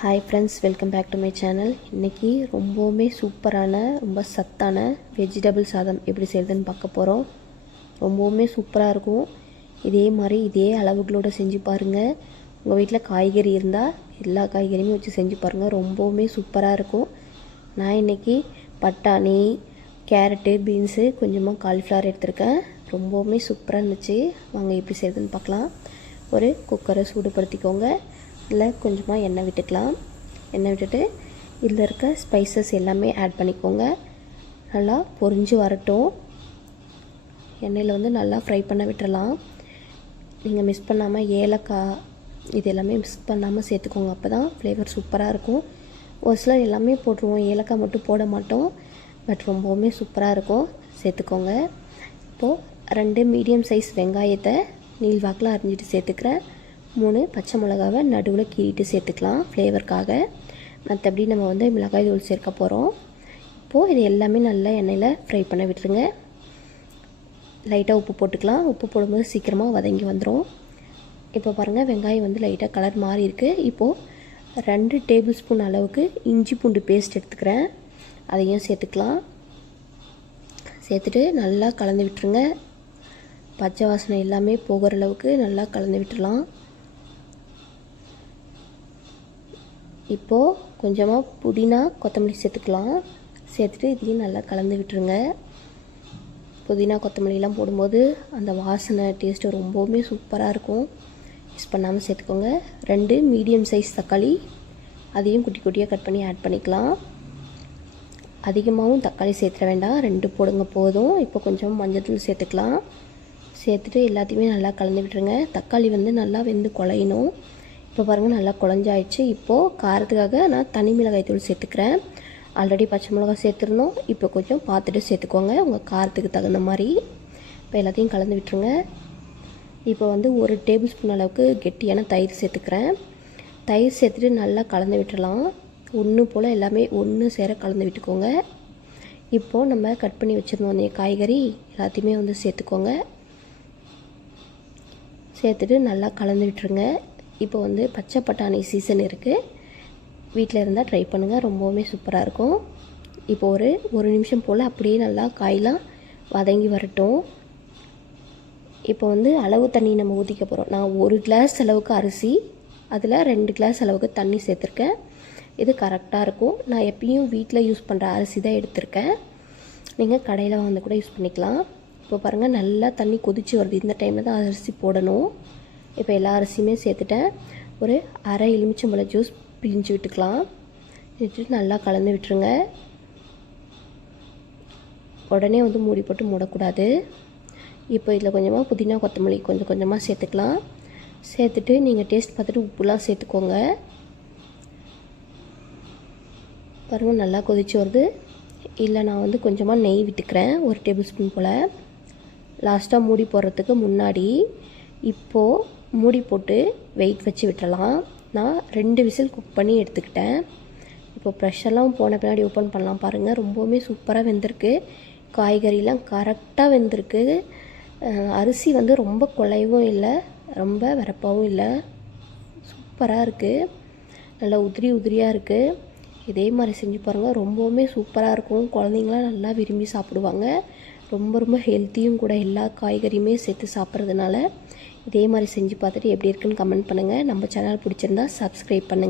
Hi friends, welcome back to my channel. இன்றைக்கி ரொம்பவுமே சூப்பரான ரொம்ப சத்தான வெஜிடபிள் சாதம் எப்படி செய்கிறதுன்னு பார்க்க போகிறோம். ரொம்பவுமே சூப்பராக இருக்கும். இதே மாதிரி இதே அளவுகளோடு செஞ்சு பாருங்கள். உங்கள் வீட்டில் காய்கறி இருந்தால் எல்லா காய்கறியுமே வச்சு செஞ்சு பாருங்கள். ரொம்பவுமே சூப்பராக இருக்கும். நான் இன்றைக்கி பட்டாணி, கேரட்டு, பீன்ஸு, கொஞ்சமாக காலிஃப்ளவர் எடுத்திருக்கேன். ரொம்பவுமே சூப்பராக இருந்துச்சு. வாங்க எப்படி செய்கிறதுன்னு பார்க்கலாம். ஒரு குக்கரை சூடுபடுத்திக்கோங்க. இதில் கொஞ்சமாக எண்ணெய் விட்டுக்கலாம். எண்ணெய் விட்டுட்டு இதில் இருக்க ஸ்பைசஸ் எல்லாமே ஆட் பண்ணிக்கோங்க. நல்லா பொரிஞ்சு வரட்டும். எண்ணெயில் நல்லா ஃப்ரை பண்ண விட்டுறலாம். நீங்கள் மிஸ் பண்ணாமல் ஏலக்காய் இது எல்லாமே மிஸ் பண்ணாமல் சேர்த்துக்கோங்க. அப்போ தான் ஃப்ளேவர் சூப்பராக இருக்கும். ஒரு சிலர் எல்லாமே போட்டுருவோம், ஏலக்காய் மட்டும் போட மாட்டோம். பட் ரொம்பவுமே சூப்பராக இருக்கும். சேர்த்துக்கோங்க. இப்போது 2 மீடியம் சைஸ் வெங்காயத்தை நீள்வாக்கில் அரிஞ்சிட்டு சேர்த்துக்கிறேன். 3 பச்சை மிளகாவை நடுவில் கீறிட்டு சேர்த்துக்கலாம் ஃப்ளேவருக்காக. மற்றபடி நம்ம மிளகாய் தூள் சேர்க்க போகிறோம். இப்போது இது எல்லாமே நல்லா எண்ணெயில் ஃப்ரை பண்ண விட்டுருங்க. லைட்டாக உப்பு போட்டுக்கலாம். உப்பு போடும்போது சீக்கிரமாக வதங்கி வந்துடும். இப்போ பாருங்கள், வெங்காயம் லைட்டாக கலர் மாறி இருக்குது. இப்போது 2 டேபிள் ஸ்பூன் அளவுக்கு இஞ்சி பூண்டு பேஸ்ட் எடுத்துக்கிறேன். அதையும் சேர்த்துக்கலாம். சேர்த்துட்டு நல்லா கலந்து விட்டுருங்க. பச்சை வாசனை எல்லாமே போகிற அளவுக்கு நல்லா கலந்து விட்டுடலாம். இப்போது கொஞ்சமாக புதினா, கொத்தமல்லி சேர்த்துக்கலாம். சேர்த்துட்டு இதையும் நல்லா கலந்து விட்டுருங்க. புதினா, கொத்தமல்லிலாம் போடும்போது அந்த வாசனை டேஸ்ட்டு ரொம்பவுமே சூப்பராக இருக்கும். மிஸ் பண்ணாமல் சேர்த்துக்கோங்க. 2 மீடியம் சைஸ் தக்காளி, அதையும் குட்டி குட்டியாக கட் பண்ணி ஆட் பண்ணிக்கலாம். அதிகமாகவும் தக்காளி சேர்த்துட வேண்டாம், 2 போடுங்க போதும். இப்போ கொஞ்சம் மஞ்சள் சேர்த்துக்கலாம். சேர்த்துட்டு எல்லாத்தையுமே நல்லா கலந்து விட்டுருங்க. தக்காளி நல்லா வெந்து குழையணும். இப்போ பாருங்கள், நல்லா குழஞ்சாயிடுச்சு. இப்போது காரத்துக்காக நான் தனி மிளகாய் தூள் சேர்த்துக்கிறேன். ஆல்ரெடி பச்சை மிளகாய் சேர்த்துருந்தோம். இப்போ கொஞ்சம் பார்த்துட்டு சேர்த்துக்கோங்க உங்கள் காரத்துக்கு தகுந்த மாதிரி. இப்போ எல்லாத்தையும் கலந்து விட்டுருங்க. இப்போ 1 டேபிள் ஸ்பூன் அளவுக்கு கெட்டியான தயிர் சேர்த்துக்கிறேன். தயிர் சேர்த்துட்டு நல்லா கலந்து விட்டுடலாம். ஒன்று போல் எல்லாமே ஒன்று சேர கலந்து விட்டுக்கோங்க. இப்போது நம்ம கட் பண்ணி வச்சுருந்தோம் காய்கறி எல்லாத்தையுமே சேர்த்துக்கோங்க. சேர்த்துட்டு நல்லா கலந்து விட்டுருங்க. இப்போ பச்சை பட்டாணி சீசன் இருக்குது. வீட்டில் இருந்தால் ட்ரை பண்ணுங்கள். ரொம்பவுமே சூப்பராக இருக்கும். இப்போ ஒரு நிமிஷம் போல் அப்படியே நல்லா காயெலாம் வதங்கி வரட்டும். இப்போ அளவு தண்ணி நம்ம ஊற்றிக்க போகிறோம். நான் 1 கிளாஸ் அளவுக்கு அரிசி, அதில் 2 கிளாஸ் அளவுக்கு தண்ணி சேர்த்துருக்கேன். இது கரெக்டாக இருக்கும். நான் எப்பயும் வீட்டில் யூஸ் பண்ணுற அரிசி தான் எடுத்திருக்கேன். நீங்கள் கடையில் கூட யூஸ் பண்ணிக்கலாம். இப்போ பாருங்கள், நல்லா தண்ணி கொதித்து வருது. இந்த டைமில் தான் அரிசி போடணும். இப்போ எல்லா அரிசியுமே சேர்த்துட்டேன். ஒரு அரை எலுமிச்சம்பழம் ஜூஸ் பிழிஞ்சு விட்டுக்கலாம். விட்டுட்டு நல்லா கலந்து விட்டுருங்க. உடனே மூடி போட்டு மூடக்கூடாது. இப்போ இதில் கொஞ்சமாக புதினா, கொத்தமல்லி கொஞ்சம் கொஞ்சமாக சேர்த்துக்கலாம். சேர்த்துட்டு நீங்கள் டேஸ்ட் பார்த்துட்டு உப்புலாம் சேர்த்துக்கோங்க. பாருங்கள், நல்லா கொதிச்சு வருது. இல்லை நான் கொஞ்சமாக நெய் விட்டுக்கிறேன், 1 டேபிள் ஸ்பூன் போல். லாஸ்ட்டாக மூடி போடுறதுக்கு முன்னாடி இப்போது மூடி போட்டு வெயிட் வச்சு விட்டுறலாம். நான் 2 விசில் குக் பண்ணி எடுத்துக்கிட்டேன். இப்போ ப்ரெஷர்லாம் போன பின்னாடி ஓப்பன் பண்ணலாம். பாருங்கள், ரொம்பவுமே சூப்பராக வெந்திருக்கு. காய்கறிலாம் கரெக்டாக வெந்திருக்கு. அரிசி ரொம்ப குழைவும் இல்லை, ரொம்ப வரப்பாகவும் இல்லை. சூப்பராக இருக்குது. நல்லா உதிரி உதிரியாக இருக்குது. இதே மாதிரி செஞ்சு பாருங்கள். ரொம்பவுமே சூப்பராக இருக்கும். குழந்தைங்களாம் நல்லா விரும்பி சாப்பிடுவாங்க. ரொம்ப ரொம்ப ஹெல்த்தியும் கூட. எல்லா காய்கறியுமே சேர்த்து சாப்பிட்றதுனால இதே மாதிரி செஞ்சு பார்த்துட்டு எப்படி இருக்குன்னு கமெண்ட் பண்ணுங்கள். நம்ம சேனல் பிடிச்சிருந்தா சப்ஸ்கிரைப் பண்ணுங்கள்.